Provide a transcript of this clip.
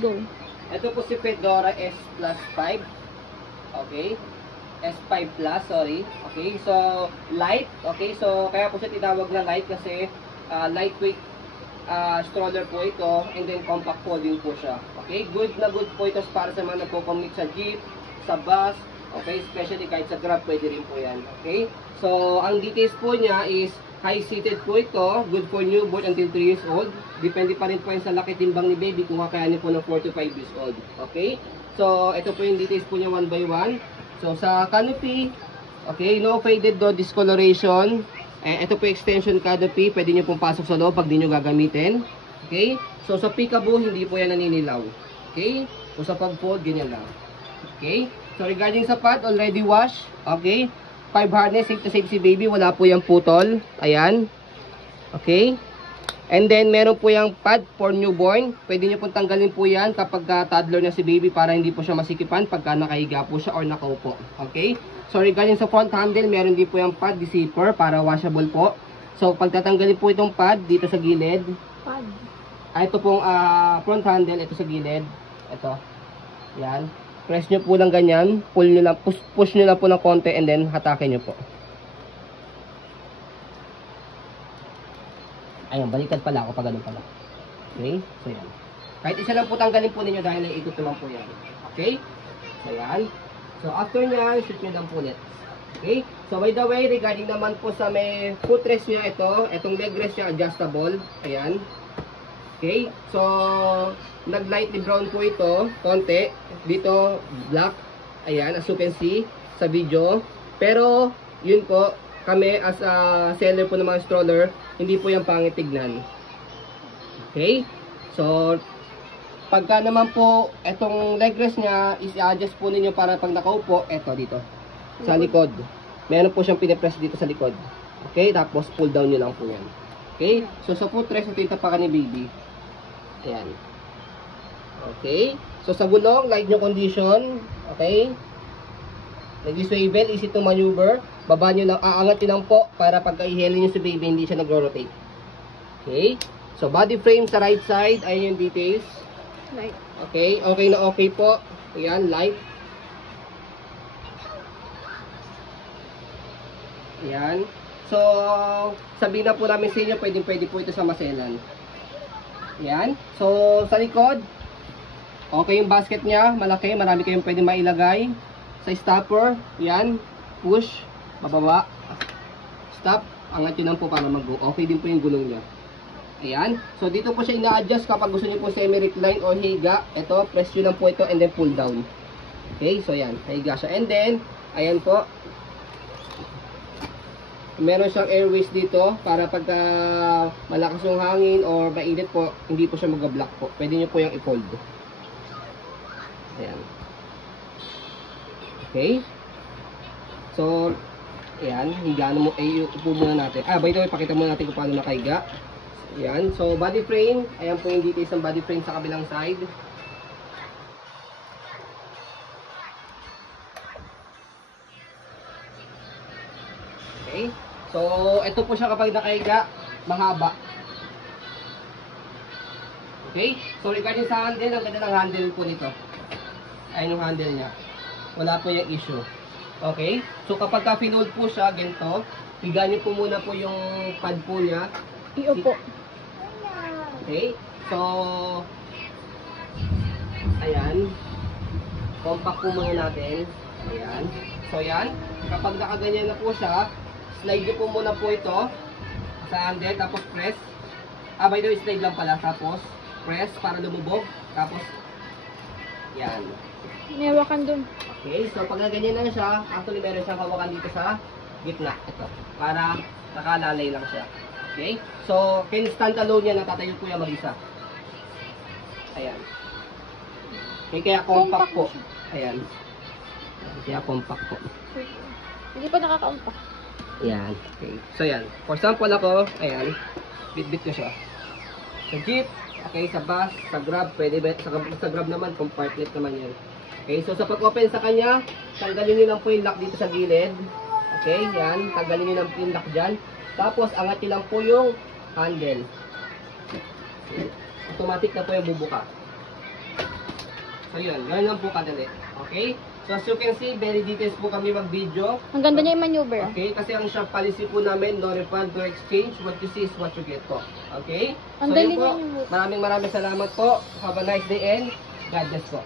Go. Ito po si Fedora S Plus 5. Okay. S5 Plus, sorry. Okay, so light. Okay, so kaya po siya tinawag na light kasi lightweight stroller po ito, and then compact folding po siya. Okay, good na good po ito para sa mga nagko-commute sa jeep, sa bus, okay, especially kahit sa Grab pwede rin po yan. Okay, so ang details po niya is high-seated po ito, good for newborn until 3 years old. Depende pa rin po yan sa laki timbang ni baby kung kakayanin po ng 4 to 5 years old. Okay, so ito po yung details po niya one by one. So, sa canopy, okay, no faded, no discoloration. Ito po extension canopy, pwede nyo pong pasok sa loob pag di nyo gagamitin. Okay, so sa peekaboo, hindi po yan naninilaw. Okay, so sa pag-fold, ganyan lang. Okay, so regarding sa pad, already wash. Okay, 5 harness, safe to save si baby, wala po yung putol. Ayan. Okay. And then, meron po yung pad for newborn. Pwede nyo pong tanggalin po yan kapag toddler na si baby para hindi po siya masikipan pagka nakahiga po siya or nakaupo. Okay? So, regarding sa front handle, meron din po yung pad, the zipper, para washable po. So, pag tatanggalin po itong pad dito sa gilid. Pad. Ito pong front handle, ito sa gilid. Ito. Yan. Press nyo po lang ganyan. Pull nyo lang, push nyo lang po ng konti and then hatakin nyo po. Ayun, baliktad pala ako pag ganun pala. Okay? So, yan. Kahit isa lang po tanggalin po ninyo dahil naiikot naman po yan. Okay? So, yan. So, after nyan, shoot nyo lang po ulit. Okay? So, by the way, regarding naman po sa may footrest niya ito, itong leg rest niya adjustable. Ayan. Okay? So, nag-lightly brown po ito, konti. Dito, black. Ayan, as you can see sa video. Pero, yun po, kami as a seller po ng mga stroller, hindi po yung pangit tignan. Okay? So, pagka naman po, itong leg rest niya, is-adjust po ninyo para pag nakaupo, eto dito, sa likod. Meron po siyang pinipress dito sa likod. Okay? Tapos, pull down nyo lang po yan. Okay? So, sa footrest, ito yung tapakan ni baby. Ayan. Okay? So, sa gulong, light nyo condition. Okay? Nag-swivel, easy to maneuver. Baba nyo lang, aangat nyo lang po para pagka i-heli nyo si baby, hindi siya nagro-rotate. Okay? So, body frame sa right side, ayun yung details. Light. Okay? Okay na okay po. Ayan, light. Ayan. So, sabihin na po namin sa inyo, pwede po ito sa maselan. Ayan. So, sa likod, okay yung basket niya, malaki, marami kayong pwede mailagay. Sa stopper, ayan, push, bababa, stop, angat yun lang po para mag-go. Okay din po yung gulong niya. Ayan. So, dito po siya ina-adjust kapag gusto niyo po semi-recline o higa. Ito, press nyo lang po ito and then pull down. Okay, so ayan, higa siya. And then, ayan po, meron siyang airways dito para pagka malakas yung hangin or mainit po, hindi po siya mag-block po. Pwede nyo po yung i-fold. Ayan. Okay. So, ayan, higa mo, upo muna natin. By the way, pakita muna natin kung paano nakahiga. Ayan, so body frame, ayan po yung details ng body frame sa kabilang side. Okay. So, ito po siya kapag nakahiga, mahaba. Okay. So, regarding sa handle, ang ganda ng handle po nito. Ayan yung handle niya. Wala po yung issue. Okay? So, kapag ka-finold po siya, ganito, higa niyo po muna po yung pad po niya. Iupo. Okay? So, ayan. Compact po muna natin. Ayan. So, ayan. Kapag nakaganyan na po siya, slide niyo po muna po ito sa handle, tapos press. By the way, slide lang pala. Tapos, press para lumubog. Tapos, yan. May hawakan dun. Okay, so pag ganyan na siya, actually meron siyang hawakan dito sa gitna. Ito, para nakalalay lang siya. Okay, so can stand alone yan, natatayo po yan mag-isa. Ayan. Okay, kaya compact po. Ayan. Kaya compact po. Hindi pa nakaka-umpak. Ayan. Okay, so yan. For example ako, ayan, bit-bit ko siya. Sa jeep, okay, sa bus, sa Grab, pwede ba? Sa Grab naman, compartment naman yan. Okay, so sa pag-open sa kanya, tanggalin nyo lang po yung lock dito sa gilid. Okay, yan. Tanggalin nyo lang po yung lock dyan. Tapos, angat nyo lang po yung handle. Okay. Automatic na po yung bubuka. So yun, ganun lang po kadali. Okay? So as you can see, very details po kami mag-video. Ang ganda niya yung maneuver. Okay? Kasi ang shop policy po namin, no refund, no exchange. What you see is what you get po. Okay? Ang So dali yun po, niya yung- maraming salamat po. Have a nice day and God bless po.